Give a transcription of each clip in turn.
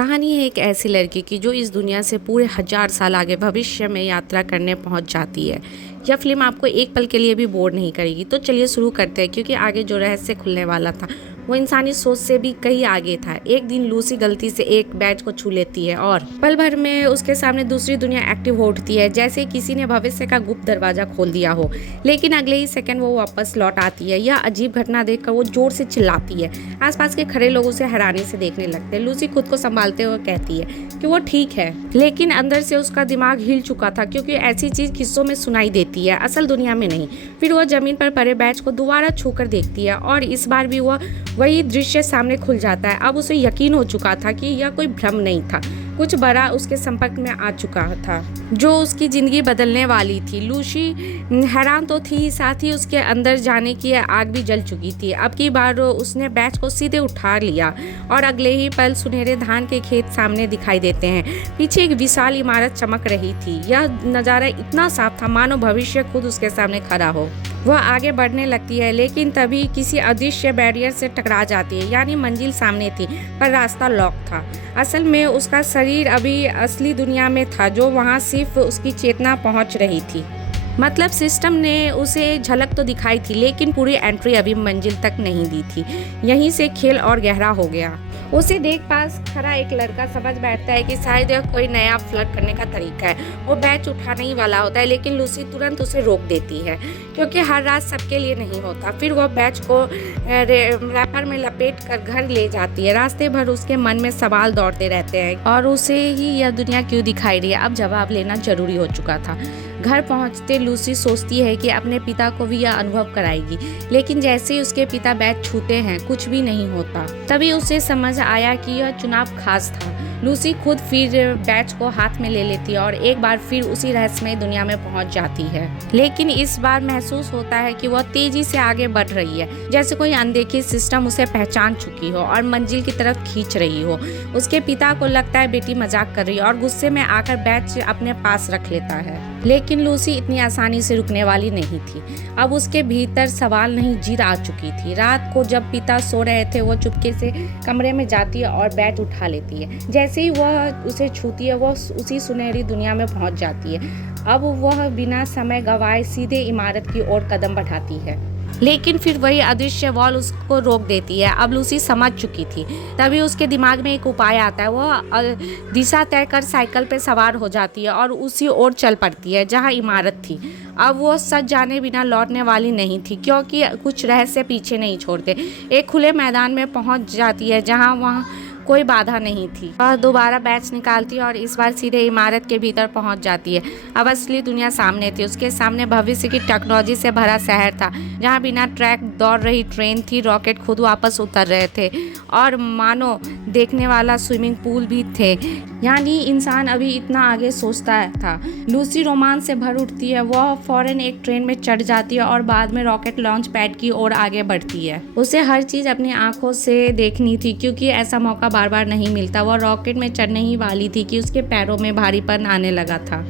कहानी है एक ऐसी लड़की की जो इस दुनिया से पूरे 1000 साल आगे भविष्य में यात्रा करने पहुंच जाती है। यह फिल्म आपको एक पल के लिए भी बोर नहीं करेगी। तो चलिए शुरू करते हैं, क्योंकि आगे जो रहस्य खुलने वाला था वो इंसानी सोच से भी कहीं आगे था। एक दिन लूसी गलती से एक बैच को छू लेती है और पल भर में उसके सामने दूसरी दुनिया एक्टिव हो उठती है, जैसे किसी ने भविष्य का गुप्त दरवाजा खोल दिया हो। लेकिन अगले ही सेकंड वो वापस लौट आती है। यह अजीब घटना देखकर वो जोर से चिल्लाती है। आसपास के खड़े लोग उसे हैरानी से देखने लगते हैं। लूसी खुद को संभालते हुए कहती है कि वो ठीक है, लेकिन अंदर से उसका दिमाग हिल चुका था, क्योंकि ऐसी चीज किस्सों में सुनाई देती है, असल दुनिया में नहीं। फिर वह जमीन पर पड़े बैच को दोबारा छूकर देखती है और इस बार भी वही दृश्य सामने खुल जाता है। अब उसे यकीन हो चुका था कि यह कोई भ्रम नहीं था, कुछ बड़ा उसके संपर्क में आ चुका था जो उसकी जिंदगी बदलने वाली थी। लूसी हैरान तो थी, साथ ही उसके अंदर जाने की आग भी जल चुकी थी। अब की बार उसने बैच को सीधे उठा लिया और अगले ही पल सुनहरे धान के खेत सामने दिखाई देते हैं। पीछे एक विशाल इमारत चमक रही थी। यह नज़ारा इतना साफ था मानो भविष्य खुद उसके सामने खड़ा हो। वह आगे बढ़ने लगती है, लेकिन तभी किसी अदृश्य बैरियर से टकरा जाती है। यानी मंजिल सामने थी पर रास्ता लॉक था। असल में उसका शरीर अभी असली दुनिया में था, जो वहां सिर्फ उसकी चेतना पहुंच रही थी। मतलब सिस्टम ने उसे झलक तो दिखाई थी, लेकिन पूरी एंट्री अभी मंजिल तक नहीं दी थी। यहीं से खेल और गहरा हो गया। उसे देख पास खड़ा एक लड़का समझ बैठता है कि शायद यह कोई नया फ्लर्ट करने का तरीका है। वो बैच उठाने ही वाला होता है, लेकिन लूसी तुरंत उसे रोक देती है, क्योंकि हर रात सबके लिए नहीं होता। फिर वह बैच को रैपर में लपेट कर घर ले जाती है। रास्ते भर उसके मन में सवाल दौड़ते रहते हैं और उसे ही यह दुनिया क्यों दिखाई रही है, अब जवाब लेना जरूरी हो चुका था। घर पहुंचते लूसी सोचती है कि अपने पिता को भी यह अनुभव कराएगी, लेकिन जैसे ही उसके पिता बैच छूते हैं कुछ भी नहीं होता। तभी उसे समझ आया कि यह चुनाव खास था। लूसी खुद फिर बैच को हाथ में ले लेती है और एक बार फिर उसी रहस्यमय दुनिया में पहुंच जाती है। लेकिन इस बार महसूस होता है कि वह तेजी से आगे बढ़ रही है, जैसे कोई अनदेखी सिस्टम उसे पहचान चुकी हो और मंजिल की तरफ खींच रही हो। उसके पिता को लगता है बेटी मजाक कर रही है और गुस्से में आकर बैच अपने पास रख लेता है। लेकिन लूसी इतनी आसानी से रुकने वाली नहीं थी। अब उसके भीतर सवाल नहीं, जीत आ चुकी थी। रात को जब पिता सो रहे थे, वो चुपके से कमरे में जाती है और बैच उठा लेती है। जैसे ही वह उसे छूती है, वह उसी सुनहरी दुनिया में पहुंच जाती है। अब वह बिना समय गंवाए सीधे इमारत की ओर कदम बढ़ाती है, लेकिन फिर वही अदृश्य वॉल उसको रोक देती है। अब लूसी समझ चुकी थी। तभी उसके दिमाग में एक उपाय आता है। वह दिशा तय कर साइकिल पे सवार हो जाती है और उसी ओर चल पड़ती है जहां इमारत थी। अब वो सच जाने बिना लौटने वाली नहीं थी, क्योंकि कुछ रहस्य पीछे नहीं छोड़ते। एक खुले मैदान में पहुंच जाती है जहां वहां कोई बाधा नहीं थी। वह दोबारा बैच निकालती है और इस बार सीधे इमारत के भीतर पहुंच जाती है। अब असली दुनिया सामने थी। उसके सामने भविष्य की टेक्नोलॉजी से भरा शहर था, जहां बिना ट्रैक दौड़ रही ट्रेन थी, रॉकेट खुद वापस उतर रहे थे और मानो देखने वाला स्विमिंग पूल भी थे। यानी इंसान अभी इतना आगे सोचता था। लूसी रोमांच से भर उठती है। वह फौरन एक ट्रेन में चढ़ जाती है और बाद में रॉकेट लॉन्च पैड की ओर आगे बढ़ती है। उसे हर चीज अपनी आंखों से देखनी थी, क्योंकि ऐसा मौका बार बार नहीं मिलता। वह रॉकेट में चढ़ने ही वाली थी कि उसके पैरों में भारीपन आने लगा था।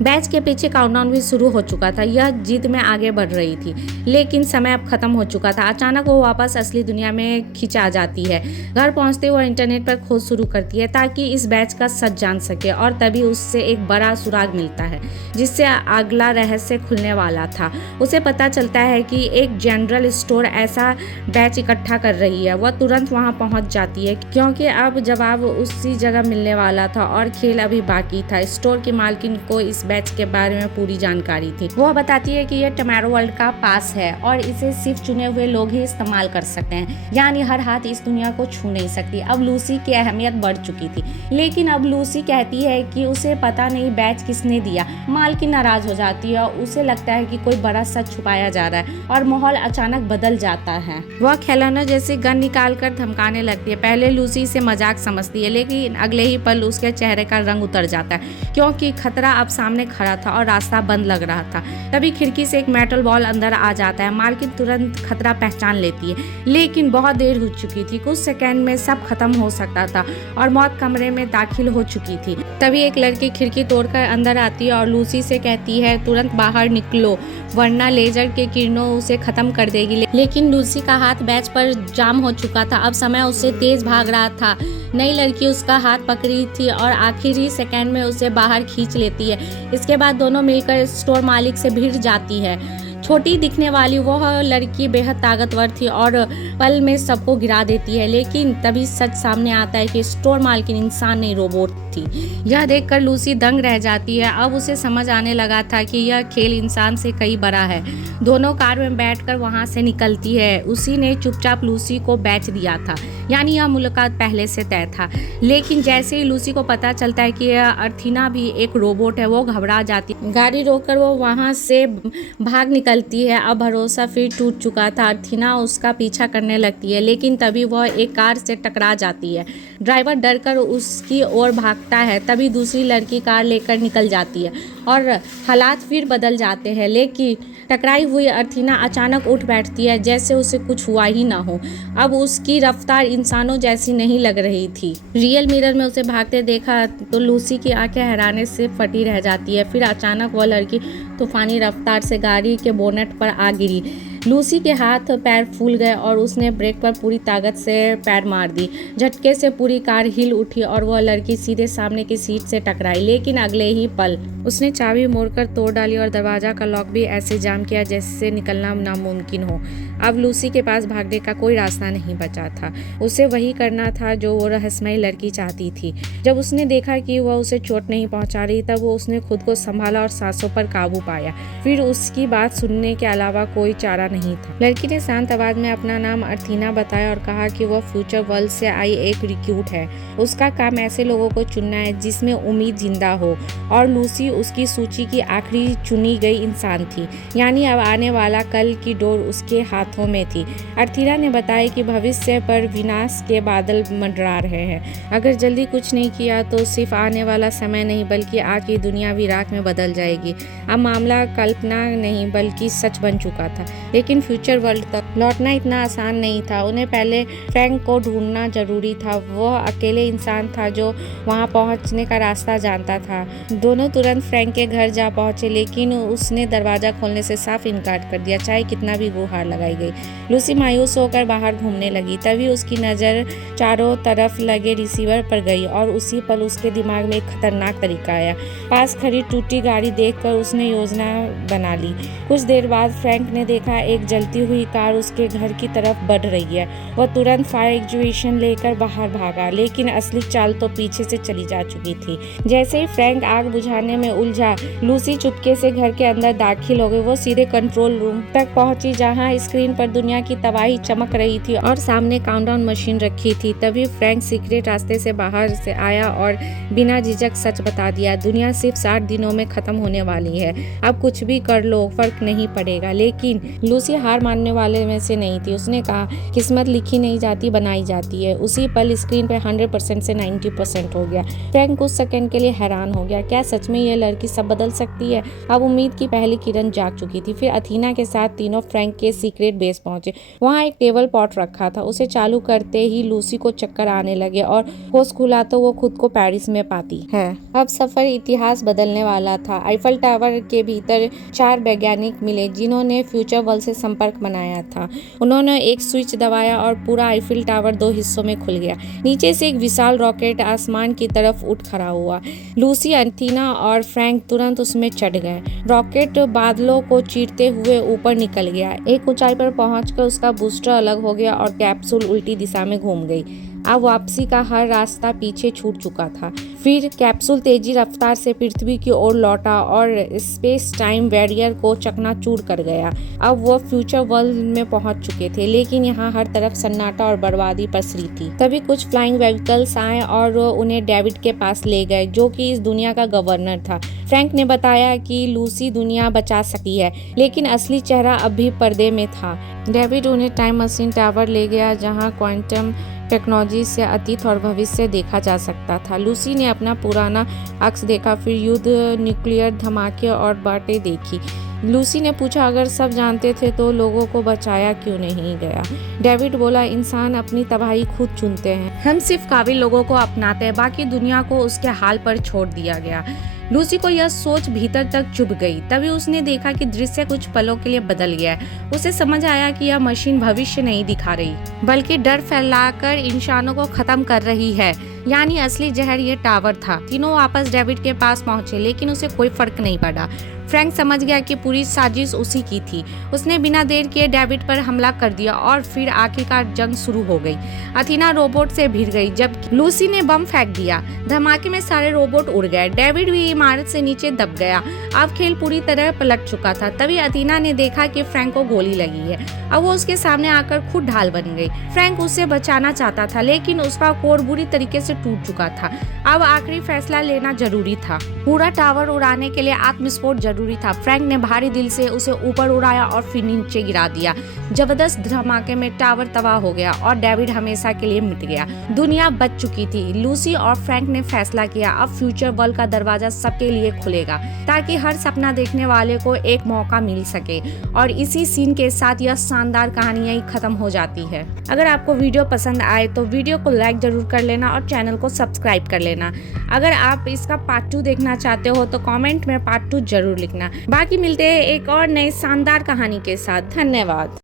बैच के पीछे काउंटडाउन भी शुरू हो चुका था। यह जीत में आगे बढ़ रही थी, लेकिन समय अब खत्म हो चुका था। अचानक वो वापस असली दुनिया में खिंचा जाती है। घर पहुंचते वो इंटरनेट पर खोज शुरू करती है ताकि इस बैच का सच जान सके, और तभी उससे एक बड़ा सुराग मिलता है जिससे अगला रहस्य खुलने वाला था। उसे पता चलता है कि एक जनरल स्टोर ऐसा बैच इकट्ठा कर रही है। वह तुरंत वहां पहुंच जाती है, क्योंकि अब जवाब उसी जगह मिलने वाला था और खेल अभी बाकी था। स्टोर की मालकिन को इस बैच के बारे में पूरी जानकारी थी। वो बताती है कि यह टमारो वर्ल्ड का पास है और इसे सिर्फ चुने हुए लोग ही इस्तेमाल कर सकते हैं, यानी हर हाथ इस दुनिया को छू नहीं सकती। अब लूसी की अहमियत बढ़ चुकी थी, लेकिन अब लूसी कहती है कि उसे पता नहीं बैच किसने दिया। मालकिन नाराज हो जाती है और उसे लगता है कि कोई बड़ा सच छुपाया जा रहा है और माहौल अचानक बदल जाता है। वह खिलौना जैसे गन निकाल कर धमकाने लगती है। पहले लूसी इसे मजाक समझती है, लेकिन अगले ही पल उसके चेहरे का रंग उतर जाता है, क्योंकि खतरा अब सामने खड़ा था और रास्ता बंद लग रहा था। तभी खिड़की से एक मेटल बॉल अंदर आ जाता है। मालकिन तुरंत खतरा पहचान लेती है, लेकिन बहुत देर हो चुकी थी। कुछ सेकंड में सब खत्म हो सकता था और मौत कमरे में दाखिल हो चुकी थी। तभी एक लड़की खिड़की तोड़कर अंदर आती है और लूसी से कहती है तुरंत बाहर निकलो वरना लेजर के किरणों उसे खत्म कर देगी। लेकिन लूसी का हाथ बेंच पर जाम हो चुका था। अब समय उससे तेज भाग रहा था। नई लड़की उसका हाथ पकड़ी थी और आखिरी सेकंड में उसे बाहर खींच लेती है। इसके बाद दोनों मिलकर स्टोर मालिक से भिड़ जाती है। छोटी दिखने वाली वह लड़की बेहद ताकतवर थी और पल में सबको गिरा देती है। लेकिन तभी सच सामने आता है कि स्टोर मालकिन इंसान नहीं रोबोट थी। यह देखकर लूसी दंग रह जाती है। अब उसे समझ आने लगा था कि यह खेल इंसान से कई बड़ा है। दोनों कार में बैठकर वहां से निकलती है। उसी ने चुपचाप लूसी को बेच दिया था, यानी यह मुलाकात पहले से तय था। लेकिन जैसे ही लूसी को पता चलता है कि यह अर्थीना भी एक रोबोट है, वो घबरा जाती है। गाड़ी रोककर वो वहां से भाग निकलती है। अब भरोसा फिर टूट चुका था। अर्थीना उसका पीछा करने लगती है, लेकिन तभी वह एक कार से टकरा जाती है। ड्राइवर डरकर उसकी ओर भागता है। तभी दूसरी लड़की कार लेकर निकल जाती है और हालात फिर बदल जाते हैं। लेकिन टकराई हुई अर्थीना अचानक उठ बैठती है, जैसे उसे कुछ हुआ ही ना हो। अब उसकी रफ्तार इंसानों जैसी नहीं लग रही थी। रियल मिरर में उसे भागते देखा तो लूसी की आंखें हैरानी से फटी रह जाती है। फिर अचानक वह लड़की तूफानी रफ्तार से गाड़ी के बोनेट पर आ गिरी। लूसी के हाथ पैर फूल गए और उसने ब्रेक पर पूरी ताकत से पैर मार दी। झटके से पूरी कार हिल उठी और वह लड़की सीधे सामने की सीट से टकराई। लेकिन अगले ही पल उसने चाबी मोड़कर तोड़ डाली और दरवाजा का लॉक भी ऐसे जाम किया जैसे निकलना नामुमकिन हो। अब लूसी के पास भागने का कोई रास्ता नहीं बचा था। उसे वही करना था जो वो रहस्यमयी लड़की चाहती थी। जब उसने देखा कि वह उसे चोट नहीं पहुंचा रही, तब वो उसने खुद को संभाला और सांसों पर काबू पाया। फिर उसकी बात सुनने के अलावा कोई चारा नहीं था। लड़की ने शांत आवाज में अपना नाम अर्थीना बताया और कहा कि वह फ्यूचर वर्ल्ड से आई एक रिक्रूट है। उसका काम ऐसे लोगों को चुनना है जिसमें उम्मीद जिंदा हो, और लूसी उसकी सूची की आखिरी चुनी गई इंसान थी। यानी अब आने वाला कल की डोर उसके हाथों में थी। अर्थीना ने बताया कि भविष्य पर विनाश के बादल मंडरा रहे हैं। अगर जल्दी कुछ नहीं किया तो सिर्फ आने वाला समय नहीं बल्कि आगे दुनिया भी राख में बदल जाएगी। अब मामला कल्पना नहीं बल्कि सच बन चुका था। लेकिन फ्यूचर वर्ल्ड तक लौटना इतना आसान नहीं था। उन्हें पहले फ्रैंक को ढूंढना जरूरी था। वह अकेले इंसान था जो वहां पहुंचने का रास्ता जानता था। दोनों तुरंत फ्रैंक के घर जा पहुंचे, लेकिन उसने दरवाजा खोलने से साफ इनकार कर दिया, चाहे कितना भी गुहार लगाई गई। लूसी मायूस होकर बाहर घूमने लगी। तभी उसकी नजर चारों तरफ लगे रिसीवर पर गई और उसी पल उसके दिमाग में एक खतरनाक तरीका आया। पास खड़ी टूटी गाड़ी देखकर उसने योजना बना ली। कुछ देर बाद फ्रैंक ने देखा एक जलती हुई कार उसके घर की तरफ बढ़ रही है। वह तुरंत फायर एक्सटिंग्विशर लेकर बाहर भागा, लेकिन असली चाल तो पीछे से चली जा चुकी थी। जैसे ही फ्रैंक आग बुझाने में उलझा, लूसी चुपके से घर के अंदर दाखिल हो गई। वो सीधे कंट्रोल रूम तक पहुंची, जहां स्क्रीन पर दुनिया की तबाही चमक रही थी और सामने काउंटडाउन मशीन रखी थी। तभी फ्रैंक सीक्रेट रास्ते से बाहर से आया और बिना झिझक सच बता दिया, दुनिया सिर्फ 60 दिनों में खत्म होने वाली है। अब कुछ भी कर लो, फर्क नहीं पड़ेगा। लेकिन लूसी हार मानने वाले में से नहीं थी। उसने कहा, किस्मत लिखी नहीं जाती, बनाई जाती है। उसी पल स्क्रीन पर 100% से 90% हो गया। फ्रैंक कुछ सेकंड के लिए हैरान हो गया। क्या सच में यह लड़की सब बदल सकती है? अब उम्मीद की पहली किरण जाग चुकी थी। फिर अथीना के साथ तीनों फ्रैंक के सीक्रेट बेस पहुंचे। वहां एक टेबल पॉट रखा था। उसे चालू करते ही लूसी को चक्कर आने लगे और होश खुला तो वो खुद को पेरिस में पाती है। अब सफर इतिहास बदलने वाला था। आईफल टावर के भीतर 4 वैज्ञानिक मिले जिन्होंने फ्यूचर वर्ल्ड से संपर्क बनाया था। उन्होंने एक स्विच दबाया और पूरा आईफिल टावर 2 हिस्सों में खुल गया। नीचे से एक विशाल रॉकेट आसमान की तरफ उठ खड़ा हुआ। लूसी, अर्थीना और फ्रैंक तुरंत उसमें चढ़ गए। रॉकेट बादलों को चीरते हुए ऊपर निकल गया। एक ऊंचाई पर पहुंचकर उसका बूस्टर अलग हो गया और कैप्सूल उल्टी दिशा में घूम गई। अब वापसी का हर रास्ता पीछे छूट चुका था। फिर कैप्सूल तेजी रफ्तार से पृथ्वी की ओर लौटा और स्पेस टाइम बैरियर को चकनाचूर कर गया। अब वो फ्यूचर वर्ल्ड में पहुंच चुके थे, लेकिन यहाँ हर तरफ सन्नाटा और बर्बादी पसरी थी। तभी कुछ फ्लाइंग व्हीकल्स आए और उन्हें डेविड के पास ले गए, जो कि इस दुनिया का गवर्नर था। फ्रैंक ने बताया कि लूसी दुनिया बचा सकी है, लेकिन असली चेहरा अब भी पर्दे में था। डेविड उन्हें टाइम मशीन टावर ले गया, जहाँ क्वांटम टेक्नोलॉजी से अतीत और भविष्य देखा जा सकता था। लूसी ने अपना पुराना अक्स देखा, फिर युद्ध, न्यूक्लियर धमाके और बातें देखी। लूसी ने पूछा, अगर सब जानते थे तो लोगों को बचाया क्यों नहीं गया? डेविड बोला, इंसान अपनी तबाही खुद चुनते हैं, हम सिर्फ काबिल लोगों को अपनाते हैं, बाकी दुनिया को उसके हाल पर छोड़ दिया गया। लूसी को यह सोच भीतर तक चुभ गई। तभी उसने देखा कि दृश्य कुछ पलों के लिए बदल गया है। उसे समझ आया कि यह मशीन भविष्य नहीं दिखा रही बल्कि डर फैलाकर इंसानों को खत्म कर रही है, यानी असली जहर ये टावर था। तीनों वापस डेविड के पास पहुंचे, लेकिन उसे कोई फर्क नहीं पड़ा। फ्रैंक समझ गया कि पूरी साजिश उसी की थी। उसने बिना देर किए डेविड पर हमला कर दिया और फिर आखिरकार जंग शुरू हो गई। अथीना रोबोट से भिड़ गई जब लूसी ने बम फेंक दिया। धमाके में सारे रोबोट उड़ गए। डेविड भी इमारत से नीचे दब गया। अब खेल पूरी तरह पलट चुका था। तभी अथीना ने देखा कि फ्रैंक को गोली लगी है। अब वो उसके सामने आकर खुद ढाल बन गई। फ्रैंक उससे बचाना चाहता था, लेकिन उसका कोर बुरी तरीके से टूट चुका था। अब आखिरी फैसला लेना जरूरी था। पूरा टावर उड़ाने के लिए आत्मविस्फोट जरूरी था। फ्रैंक ने भारी दिल से उसे ऊपर उड़ाया और फिर नीचे गिरा दिया। जबरदस्त धमाके में टावर तबाह हो गया और डेविड हमेशा के लिए मिट गया। दुनिया बच चुकी थी। लूसी और फ्रैंक ने फैसला किया, अब फ्यूचर वर्ल्ड का दरवाजा सबके लिए खुलेगा, ताकि हर सपना देखने वाले को एक मौका मिल सके। और इसी सीन के साथ यह शानदार कहानी यहीं खत्म हो जाती है। अगर आपको वीडियो पसंद आए तो वीडियो को लाइक जरूर कर लेना और चैनल को सब्सक्राइब कर लेना। अगर आप इसका पार्ट 2 देखना चाहते हो तो कमेंट में पार्ट 2 जरूर लिखना। बाकी मिलते हैं एक और नई शानदार कहानी के साथ। धन्यवाद।